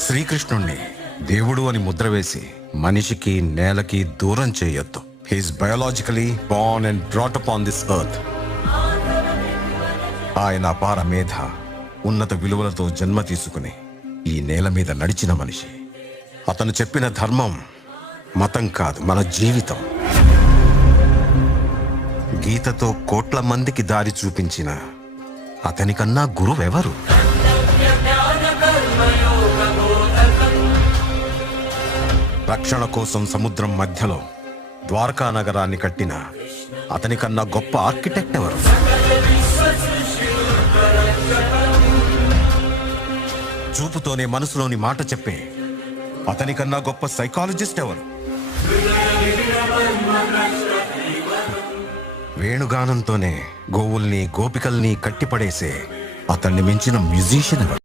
శ్రీకృష్ణుణ్ణి దేవుడు అని ముద్ర వేసి మనిషికి నేలకి దూరం చేయొద్దు. He's biologically born and brought up on this earth. ఆయన అపార మేధ, ఉన్నత విలువలతో జన్మ తీసుకుని ఈ నేల మీద నడిచిన మనిషి. అతను చెప్పిన ధర్మం మతం కాదు, మన జీవితం. గీతతో కోట్ల మందికి దారి చూపించిన అతనికన్నా గురువెవరు? రక్షణ కోసం సముద్రం మధ్యలో ద్వారకా నగరాన్ని కట్టిన అతనికన్నా గొప్ప ఆర్కిటెక్ట్ ఎవరు? చూపుతోనే మనసులోని మాట చెప్పే అతనికన్నా గొప్ప సైకాలజిస్ట్ ఎవరు? వేణుగానంతోనే గోవుల్ని గోపికల్ని కట్టిపడేసే అతన్ని మించిన మ్యూజిషియన్ ఎవరు?